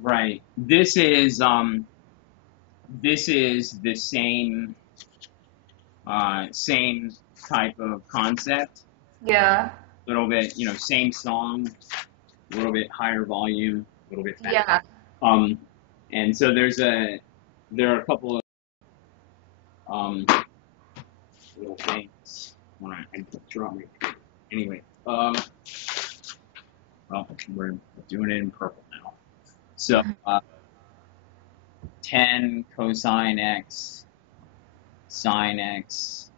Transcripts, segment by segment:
Right. This is the same type of concept. Yeah. A little bit, same song, a little bit higher volume, a little bit fast. Yeah. Um, and so there are a couple of um little things. When I draw my anyway. Well, we're doing it in purple now. So 10 cosine x sine x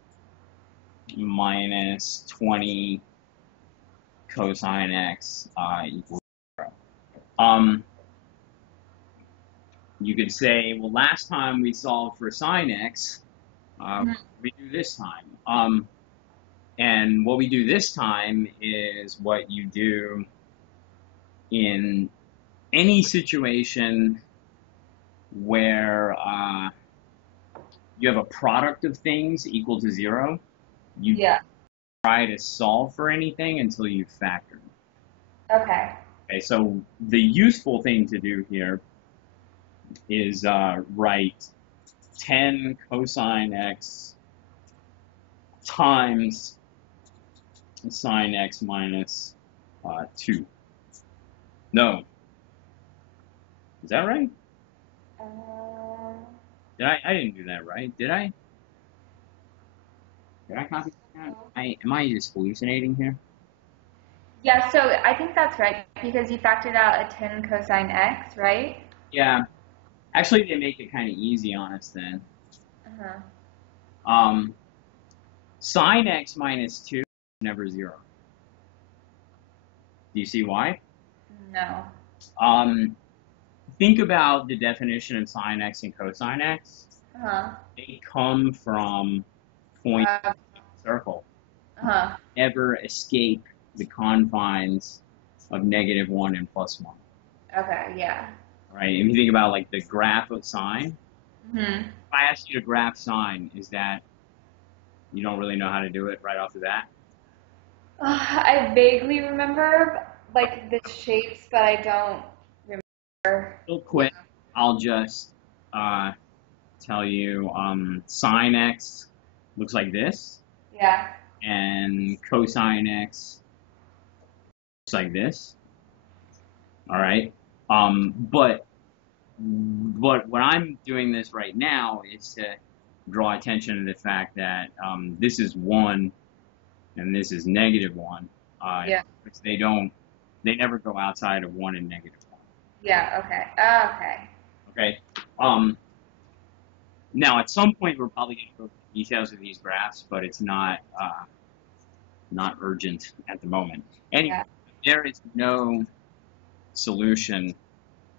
minus 20 cosine x equals 0. You could say, well, last time we solved for sine x, Mhm. we do this time. And what we do this time is what you do in any situation where you have a product of things equal to 0. You Yeah. try to solve for anything until you factor. Okay. Okay, so the useful thing to do here is write 10 cosine x times sine x minus 2. No, is that right? Um, I didn't do that right, did I? Did I copy that? Am I just hallucinating here? yeah, so I think that's right because you factored out a 10 cosine x, right? Yeah, actually they make it kind of easy on us then. Uh-huh. Um, Sine x minus 2 is never 0. Do you see why? No. Um, think about the definition of sine x and cosine x. Uh-huh. They come from points Uh, in a circle. uh-huh. Never escape the confines of -1 and +1. Okay, yeah. Right? If you think about like the graph of sine, Hmm. if I ask you to graph sine, is that you don't really know how to do it right off the bat? I vaguely remember like the shapes, but I don't remember. Real Yeah. quick, I'll just tell you sine x looks like this, Yeah. and cosine x looks like this. All right. But when I'm doing this right now is to draw attention to the fact that this is 1 and this is -1. Yeah. Which they never go outside of 1 and -1. Yeah. Okay. Oh, okay. Okay. Um, Now at some point we're probably going to go through the details of these graphs, but it's not urgent at the moment. Anyway, Yeah. there is no solution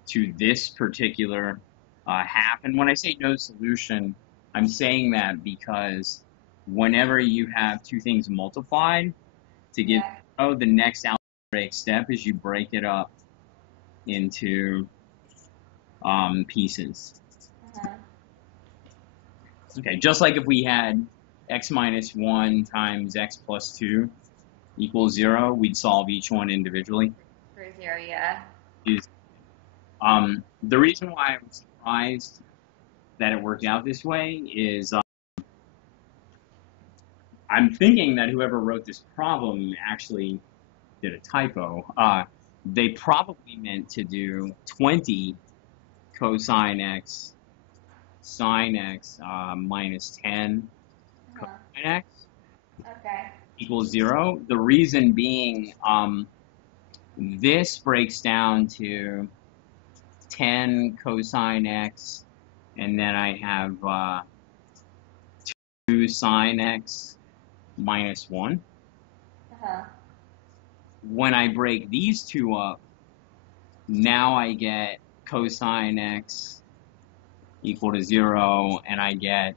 to this particular half. And when I say no solution, I'm saying that because whenever you have two things multiplied to get Yeah. the next algebraic step is you break it up into pieces. Uh-huh. Okay, just like if we had x minus 1 times x plus 2 equals 0, we'd solve each one individually. For zero, yeah. Is The reason why I was surprised that it worked out this way is I'm thinking that whoever wrote this problem actually did a typo. They probably meant to do 20 cosine x sine x minus 10 Uh-huh. cosine x Okay. equals 0. The reason being this breaks down to 10 cosine x, and then I have 2 sine x minus 1. Uh-huh. When I break these two up, now I get cosine x equal to 0, and I get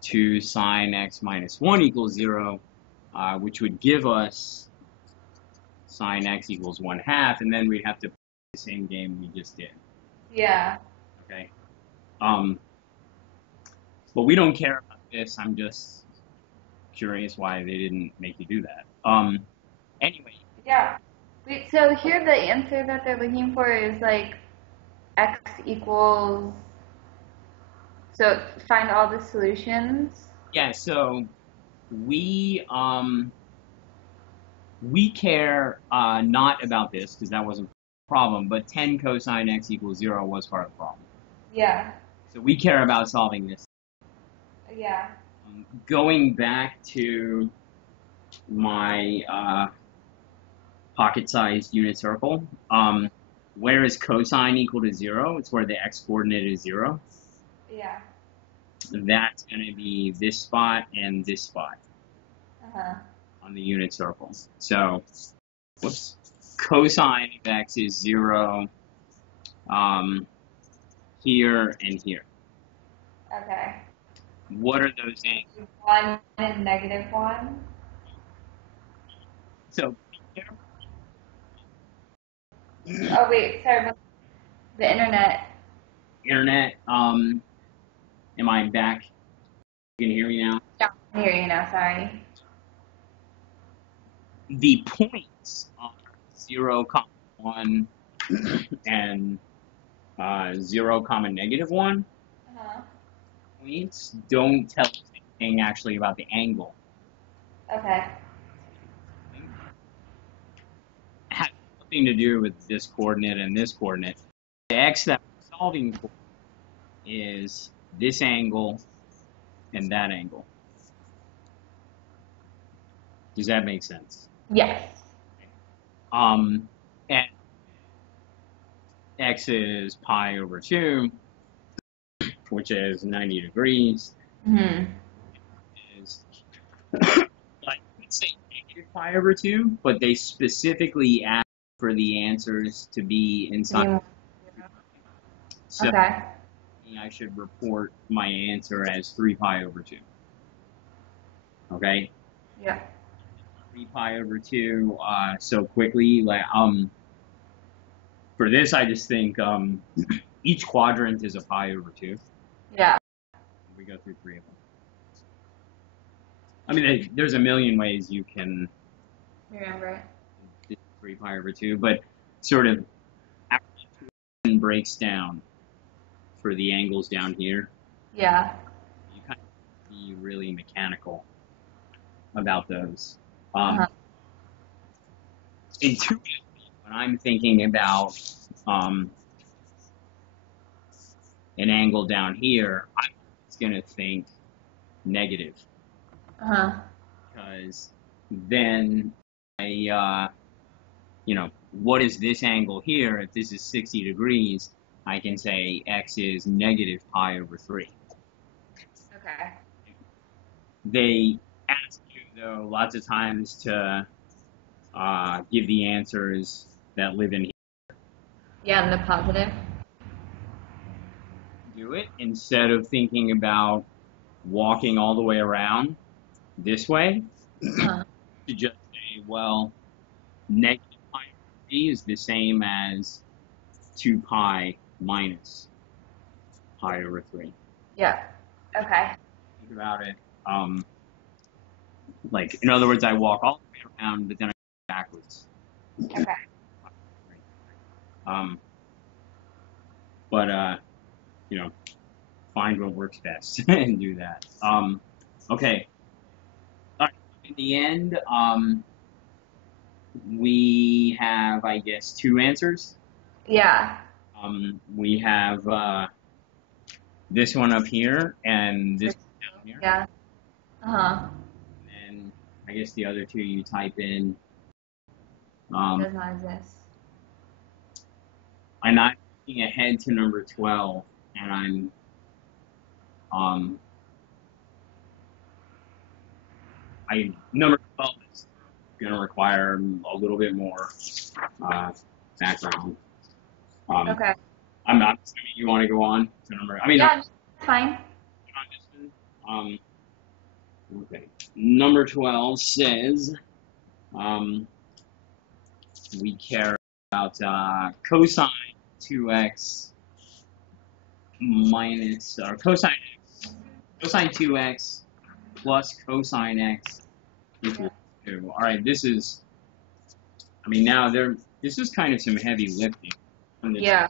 2 sine x minus 1 equals 0, which would give us sine x equals 1/2, and then we'd have to play the same game we just did. Yeah. Okay. Um, but we don't care about this. I'm just curious why they didn't make you do that. Anyway, Yeah. Wait, so here the answer that they're looking for is like x equals, so find all the solutions. Yeah, so we care not about this because that wasn't a problem, but 10 cosine x equals 0 was part of the problem. Yeah. So we care about solving this. Yeah. Going back to my pocket-sized unit circle, where is cosine equal to 0? It's where the x-coordinate is 0. Yeah. That's going to be this spot and this spot Uh-huh. on the unit circle. So, whoops, cosine of x is 0 here and here. Okay. What are those angles? 1 and -1. So, Oh wait, sorry about the internet. internet, am I back? You can hear me now? Yeah, I can hear you now, sorry. The points are 0, 1, and 0, -1. Uh-huh. Points don't tell us anything actually about the angle. Okay. It has nothing to do with this coordinate and this coordinate. The x that we're solving for is this angle and that angle. Does that make sense? Yes. And x is pi over 2, which is 90 degrees. Mm-hmm. Is I could say negative pi over 2, but they specifically asked for the answers to be inside. So Okay. I should report my answer as 3 pi over 2. Okay? Yeah. 3 pi over 2 so quickly. For this, I just think each quadrant is a pi over 2. Yeah. We go through 3 of them. I mean, there's a million ways you can Remember it. 3 pi over 2, but sort of after breaks down for the angles down here, Yeah. you kind of be really mechanical about those. Uh-huh. Intuitively, when I'm thinking about an angle down here, I'm just going to think negative. Uh-huh. Because then what is this angle here? If this is 60 degrees, I can say x is negative pi over 3. Okay. They ask you, though, lots of times to give the answers that live in here. Yeah, and the positive. Do it instead of thinking about walking all the way around this way. Uh-huh. To just say, well, negative pi over 3 is the same as 2 pi minus pi over 3. Yeah. Okay. Think about it. Like, in other words, I walk all the way around, but then I go backwards. Okay. But find what works best and do that. Okay. All right. In the end, we have, I guess, 2 answers. Yeah. We have this one up here and this one down here. Yeah. Uh-huh. And then I guess the other 2 you type in. Does not exist. I'm not looking ahead to number 12, and number 12 is going to require a little bit more background. Okay. I'm assuming you want to go on to number. I mean, Yeah, that's fine. Okay. Number 12 says we care about cosine 2x minus or cosine 2x plus cosine x equals 2. All right, this is kind of some heavy lifting. Yeah.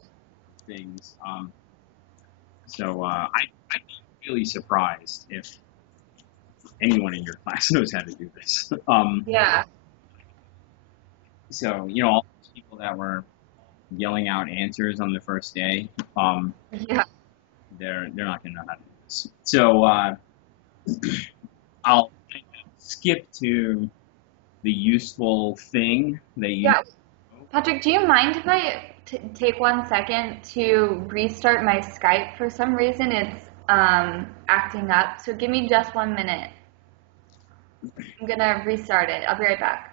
things. So I'd be really surprised if anyone in your class knows how to do this. Yeah. So all those people that were yelling out answers on the first day, Yeah. they're not gonna know how to do this. So I'll skip to the useful thing that you. Yeah. Patrick, do you mind if I take 1 second to restart my Skype? For some reason, it's acting up. So give me just 1 minute. I'm gonna restart it. I'll be right back.